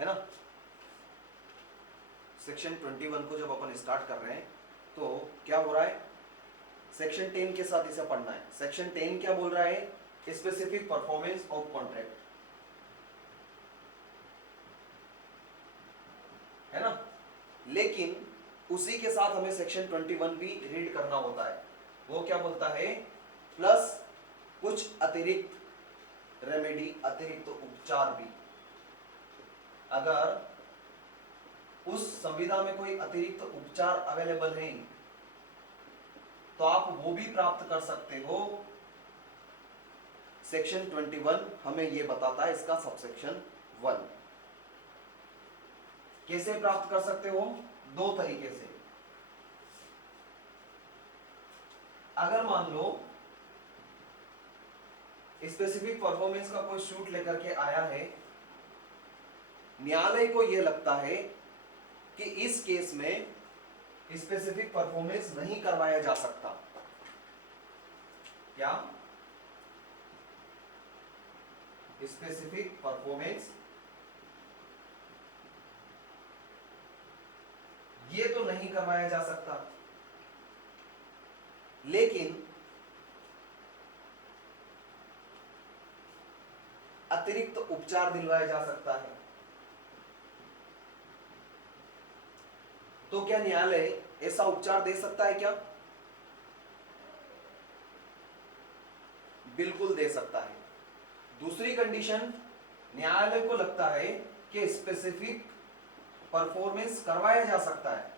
है ना। सेक्शन 21 को जब अपन स्टार्ट कर रहे हैं तो क्या हो रहा है, सेक्शन 10 के साथ इसे पढ़ना है। सेक्शन 10 क्या बोल रहा है, स्पेसिफिक परफॉर्मेंस ऑफ कॉन्ट्रैक्ट, है ना। लेकिन उसी के साथ हमें सेक्शन 21 भी रीड करना होता है। वो क्या बोलता है, प्लस कुछ अतिरिक्त रेमेडी, अतिरिक्त उपचार भी। अगर उस संविदा में कोई अतिरिक्त उपचार अवेलेबल है तो आप वो भी प्राप्त कर सकते हो। सेक्शन 21 हमें ये बताता है, इसका सबसेक्शन 1। कैसे प्राप्त कर सकते हो, दो तरीके से। अगर मान लो स्पेसिफिक परफॉर्मेंस का कोई सूट लेकर के आया है, न्यायालय को यह लगता है कि इस केस में स्पेसिफिक परफॉर्मेंस नहीं करवाया जा सकता, क्या स्पेसिफिक परफॉर्मेंस ये तो नहीं करवाया जा सकता, लेकिन अतिरिक्त उपचार दिलवाया जा सकता है। तो क्या न्यायालय ऐसा उपचार दे सकता है क्या, बिल्कुल दे सकता है। दूसरी कंडीशन, न्यायालय को लगता है कि स्पेसिफिक परफॉर्मेंस करवाया जा सकता है,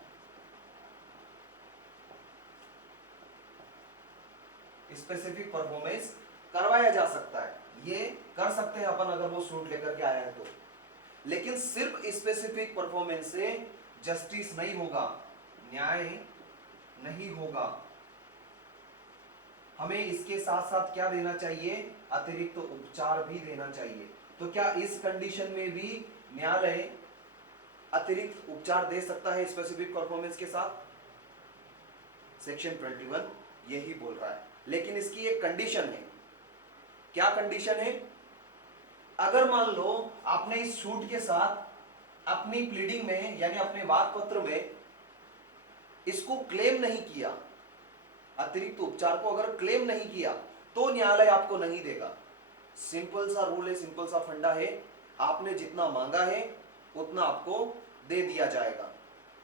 स्पेसिफिक परफॉर्मेंस करवाया जा सकता है, ये कर सकते हैं अपन अगर वो सूट लेकर के आया है तो। लेकिन सिर्फ स्पेसिफिक परफॉर्मेंस से जस्टिस नहीं होगा, न्याय नहीं होगा। हमें इसके साथ साथ क्या देना चाहिए, अतिरिक्त उपचार भी देना चाहिए। तो क्या इस कंडीशन में भी न्यायालय अतिरिक्त उपचार दे सकता है स्पेसिफिक परफॉर्मेंस के साथ? सेक्शन 21 यही बोल रहा है। लेकिन इसकी एक कंडीशन है। क्या कंडीशन है, अगर मान लो आपने इस सूट के साथ अपनी प्लीडिंग में यानी अपने वाद पत्र में इसको क्लेम नहीं किया, अतिरिक्त उपचार को अगर क्लेम नहीं किया तो न्यायालय आपको नहीं देगा। सिंपल सा रूल है, सिंपल सा फंडा है, आपने जितना मांगा है उतना आपको दे दिया जाएगा।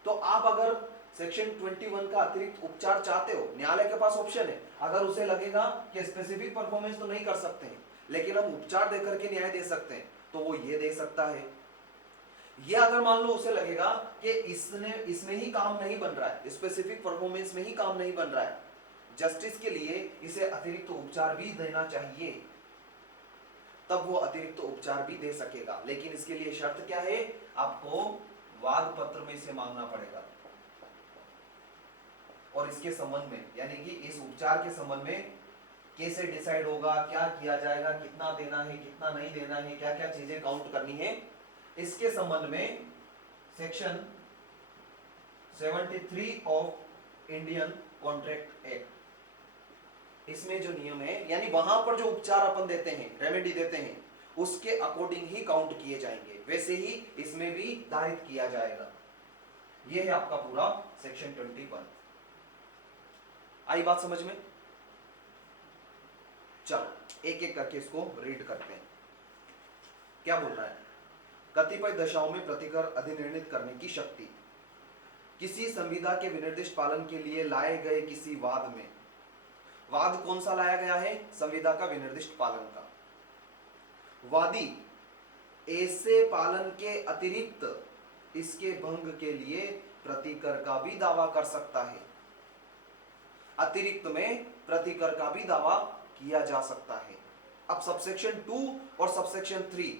तो आप अगर सेक्शन 21 का अतिरिक्त उपचार चाहते हो, न्यायालय के पास ऑप्शन है। अगर उसे लगेगा कि स्पेसिफिक परफॉर्मेंस तो नहीं कर सकते हैं लेकिन हम उपचार देकर के न्याय दे सकते हैं, तो वो ये दे सकता है। ये अगर मान लो उसे लगेगा कि इसमें ही काम नहीं बन रहा है, स्पेसिफिक परफॉर्मेंस में ही काम नहीं बन रहा है, जस्टिस के लिए इसे अतिरिक्त उपचार भी देना चाहिए, तब वो अतिरिक्त उपचार भी दे सकेगा। लेकिन इसके लिए शर्त क्या है, आपको वाद पत्र में इसे मांगना पड़ेगा। और इसके संबंध में यानी कि इस उपचार के संबंध में कैसे डिसाइड होगा, क्या किया जाएगा, कितना देना है, कितना नहीं देना है, क्या क्या चीजें काउंट करनी है, इसके संबंध में section 73 of Indian contract act, इसमें जो नियम है यानी वहां पर जो उपचार अपन देते हैं, रेमेडी देते हैं, उसके अकॉर्डिंग ही काउंट किए जाएंगे, वैसे ही इसमें भी धारित किया जाएगा। यह है आपका पूरा सेक्शन 21। आई बात समझ में? चलो एक एक करके इसको रीड करते हैं। क्या बोल रहा है, कतिपय दशाओं में प्रतिकर अधिनिर्णित करने की शक्ति किसी संविदा के विनिर्दिष्ट पालन के लिए लाए गए किसी वाद में, वाद कौन सा लाया गया है, संविदा का विनिर्दिष्ट पालन का, वादी ऐसे पालन के अतिरिक्त इसके भंग के लिए प्रतिकर का भी दावा कर सकता है। अतिरिक्त में प्रतिकर का भी दावा किया जा सकता है। अब सबसेक्शन 2 और सबसेक्शन 3